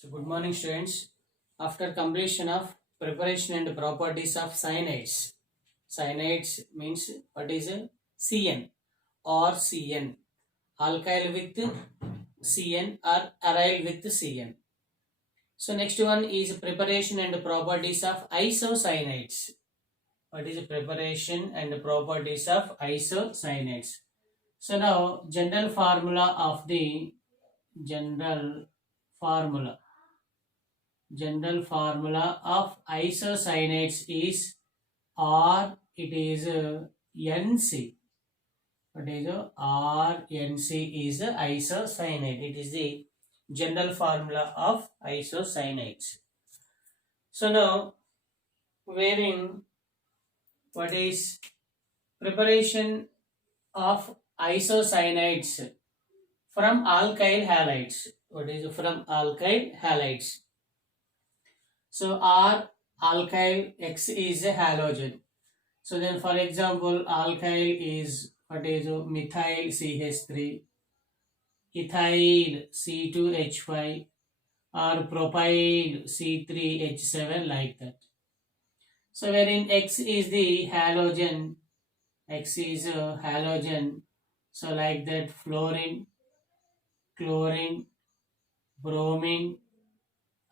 So good morning students. After completion of preparation and properties of cyanides. Cyanides means what is a CN or CN. Alkyl with CN or aryl with CN. So next one is preparation and properties of isocyanides. What is the preparation and properties of isocyanides? So now general formula general formula of isocyanates is R. It is NC. What is RNC is isocyanate. It is the general formula of isocyanates. So now, wherein what is preparation of isocyanates from alkyl halides? What is from alkyl halides? So R alkyl X is a halogen. So then for example alkyl is what is methyl CH3, ethyl C2H5 or propyl C3H7 like that. So wherein X is the halogen, X is a halogen. So like that fluorine, chlorine, bromine,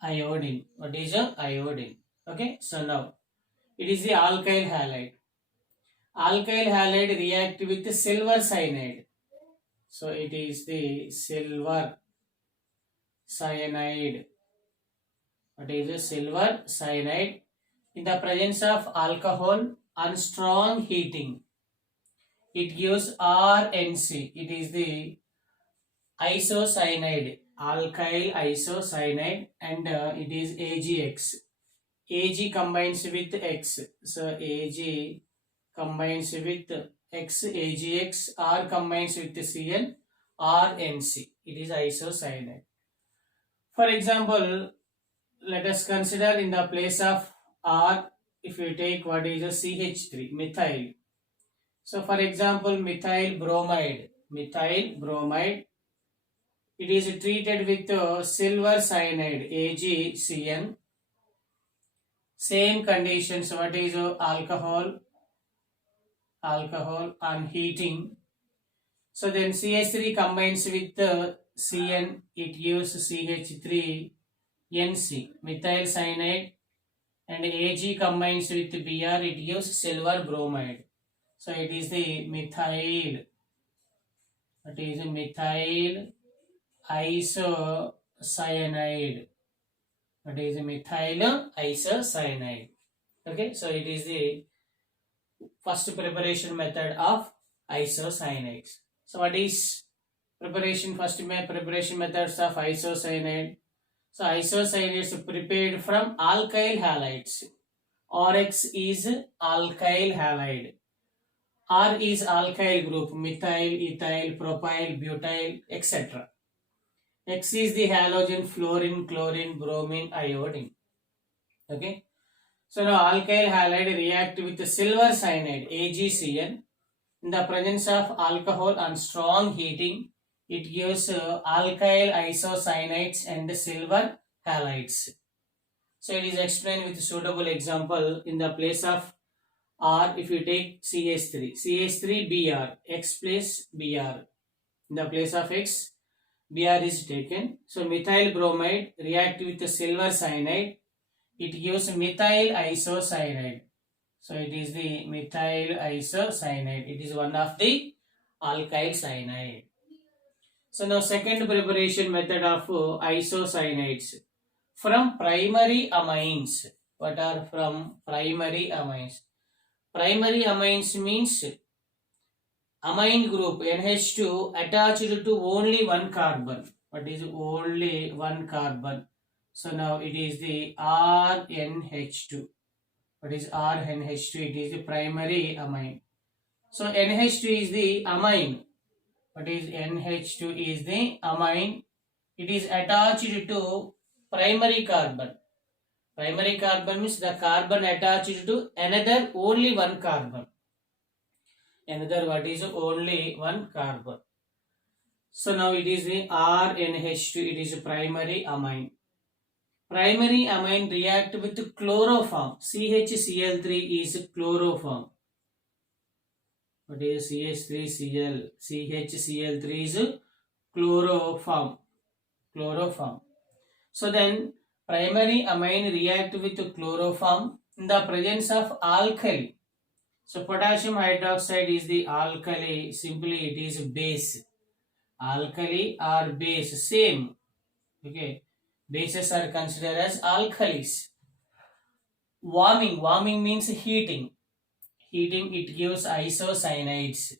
iodine. What is a iodine? Okay, so now it is the alkyl halide. Alkyl halide react with silver cyanide. So it is the silver cyanide. What is the silver cyanide? In the presence of alcohol on strong heating, it gives RNC. It is the isocyanide, alkyl isocyanide, and it is AgX. Ag combines with X. So Ag combines with X, AgX, R combines with Cn, RNC. It is isocyanide. For example, let us consider in the place of R, if you take what is a CH3, methyl. So for example, methyl bromide, it is treated with silver cyanide, AgCN. Same conditions, what is alcohol on heating. So then CH3 combines with Cn, it gives CH3NC, methyl cyanide, and Ag combines with Br, it gives silver bromide. So it is the methyl, it is a methyl isocyanide. It is a methyl isocyanide. Okay, so it is the first preparation method of isocyanates. So what is preparation methods of isocyanate? So isocyanates prepared from alkyl halides. RX is alkyl halide. R is alkyl group, methyl, ethyl, propyl, butyl, etc. X is the halogen, fluorine, chlorine, bromine, iodine. Okay. So now alkyl halide react with silver cyanide, AgCN. In the presence of alcohol on strong heating, it gives alkyl isocyanates and silver halides. So it is explained with suitable example. In the place of R, if you take CH3Br, X place Br. In the place of X, Br is taken. So methyl bromide react with the silver cyanide. It gives methyl isocyanide. So it is the methyl isocyanide. It is one of the alkyl cyanide. So now second preparation method of isocyanates from primary amines. What are from primary amines? Primary amines means amine group NH2 attached to only one carbon. What is only one carbon? So now it is the RNH2. What is RNH2? It is the primary amine. So NH2 is the amine. What is NH2 is the amine. It is attached to primary carbon. Primary carbon means the carbon attached to another only one carbon. Another what is only one carbon. So now it is the RNH2. It is a primary amine. Primary amine react with chloroform. CHCl3 is chloroform. What is CH3Cl? CHCl3 is chloroform. Chloroform. So then primary amine react with chloroform in the presence of alkali. So potassium hydroxide is the alkali. Simply it is base. Alkali or base, same. Okay. Bases are considered as alkalis. Warming means heating. Heating, it gives isocyanides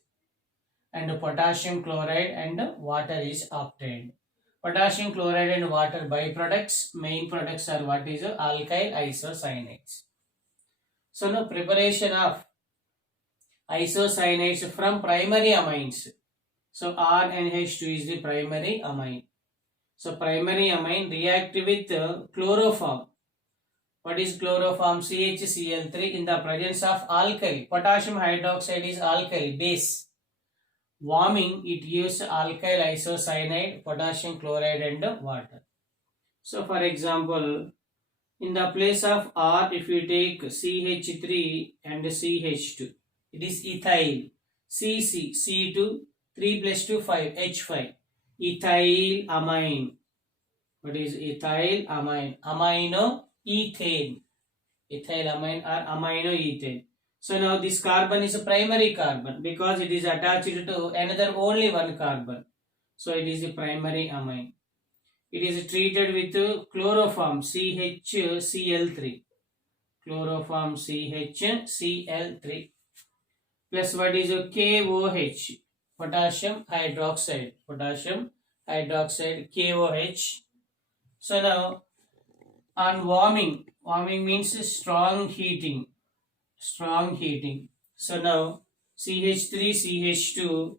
and potassium chloride and water is obtained. Potassium chloride and water byproducts. Main products are what is alkyl isocyanates. So now preparation of isocyanates from primary amines. So RNH2 is the primary amine. So primary amine react with chloroform. What is chloroform? CHCl3 in the presence of alkali. Potassium hydroxide is alkali, base. Warming, it gives alkyl isocyanide, potassium chloride and water. So for example, in the place of R, if you take CH3 and CH2, it is ethyl. CC, C2, 3 plus 2, 5, H5. Ethyl amine. What is ethyl amine? Amino ethane. Ethyl amine or amino ethane. So now this carbon is a primary carbon because it is attached to another only one carbon. So it is a primary amine. It is treated with chloroform CHCl3. Chloroform CHCl3 plus what is KOH, potassium hydroxide. Potassium hydroxide, KOH. So now on warming means strong heating. Strong heating. So now CH3, CH2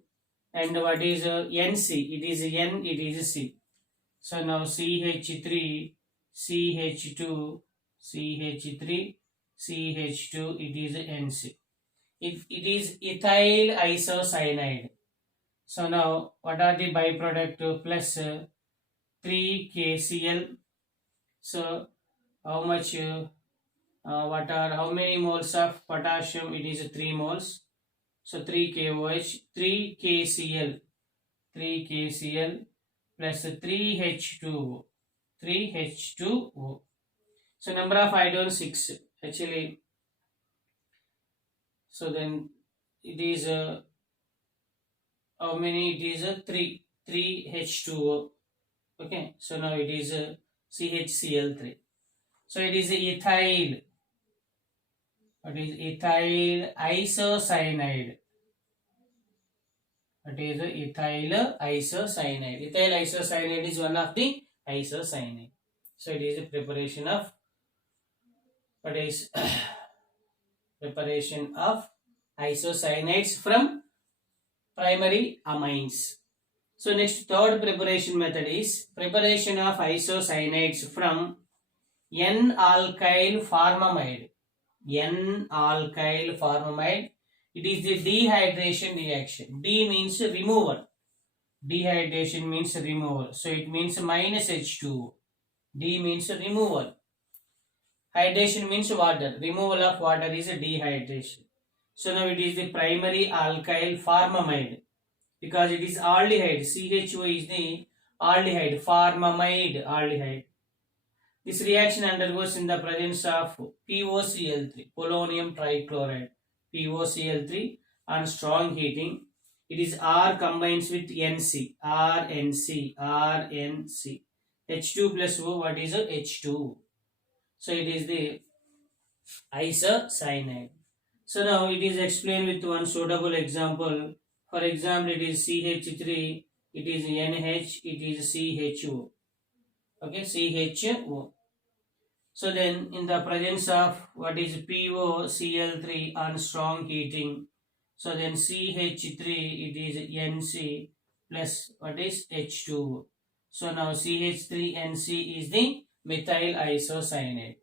and what is NC? It is N, it is C. So now CH3, CH2, CH3, CH2, it is NC. It is ethyl isocyanide. So now what are the byproduct? Plus 3 KCl. So how much how many moles of potassium? It is 3 moles. So 3 KOH, 3 KCl, 3 KCl plus 3H2O, 3H2O. So number of iodine 6 actually. So then it is how many? It is 3H2O. Okay, so now it is CHCl3. So it is ethyl. What is ethyl isocyanide? What is ethyl isocyanide? Ethyl isocyanide is one of the isocyanide. So it is a preparation of what is preparation of isocyanates from primary amines. So next, third preparation method is preparation of isocyanates from N-alkyl formamide. N-alkyl formamide. It is the dehydration reaction. D means removal. Dehydration means removal. So it means minus H2O. D means removal. Hydration means water. Removal of water is dehydration. So now it is the primary alkyl formamide because it is aldehyde. CHO is the aldehyde. Formamide aldehyde. This reaction undergoes in the presence of POCl3, polonium trichloride, POCl3 on strong heating. It is R combines with NC, RNC, RNC. H2 plus O, what is H2? So it is the isocyanide. So now it is explained with one suitable example. For example, it is CH3, it is NH, it is CHO. Okay, CHO. So then in the presence of what is POCl3 on strong heating, so then CH3 it is NC plus what is H2O. So now CH3NC is the methyl isocyanide.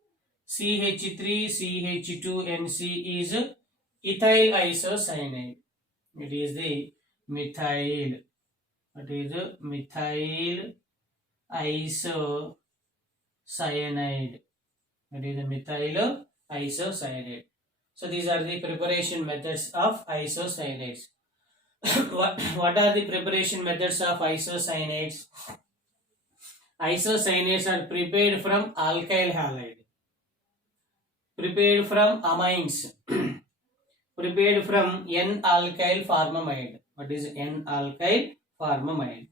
CH3 CH2NC is ethyl isocyanide. It is the methyl. What is methyl isocyanide. cyanide. That is the methyl isocyanate. So these are the preparation methods of isocyanates. what are the preparation methods of isocyanates? Isocyanates are prepared from alkyl halide, prepared from amines, prepared from N-alkyl formamide. What is N-alkyl formamide?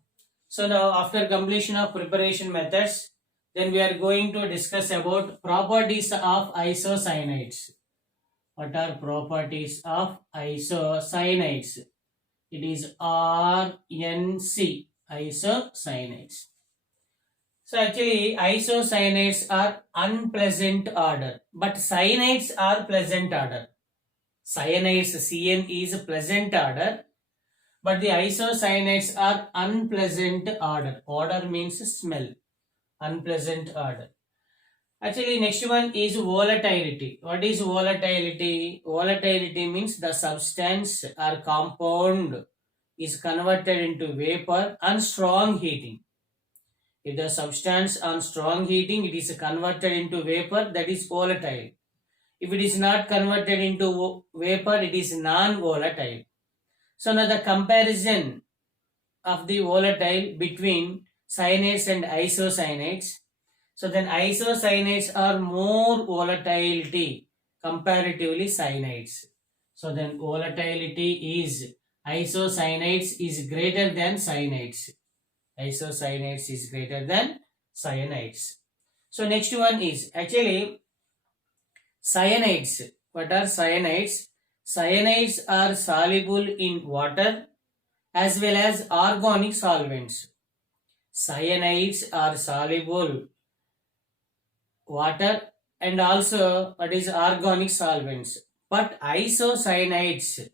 So now after completion of preparation methods, then we are going to discuss about properties of isocyanates. What are properties of isocyanates? It is RNC, isocyanates. So actually isocyanates are unpleasant odor, but cyanates are pleasant odor. Cyanates, CN is pleasant odor, but the isocyanates are unpleasant odor. Odor means smell. Unpleasant odor. Actually, next one is volatility. What is volatility? Volatility means the substance or compound is converted into vapor on strong heating. If the substance on strong heating, it is converted into vapor, that is volatile. If it is not converted into vapor, it is non-volatile. So now the comparison of the volatile between cyanates and isocyanates. So then isocyanates are more volatility comparatively cyanates. So then volatility is isocyanates is greater than cyanates. Isocyanates is greater than cyanates. So next one is actually cyanates. What are cyanates? Cyanates are soluble in water as well as organic solvents. Cyanides are soluble water and also what is organic solvents. But isocyanates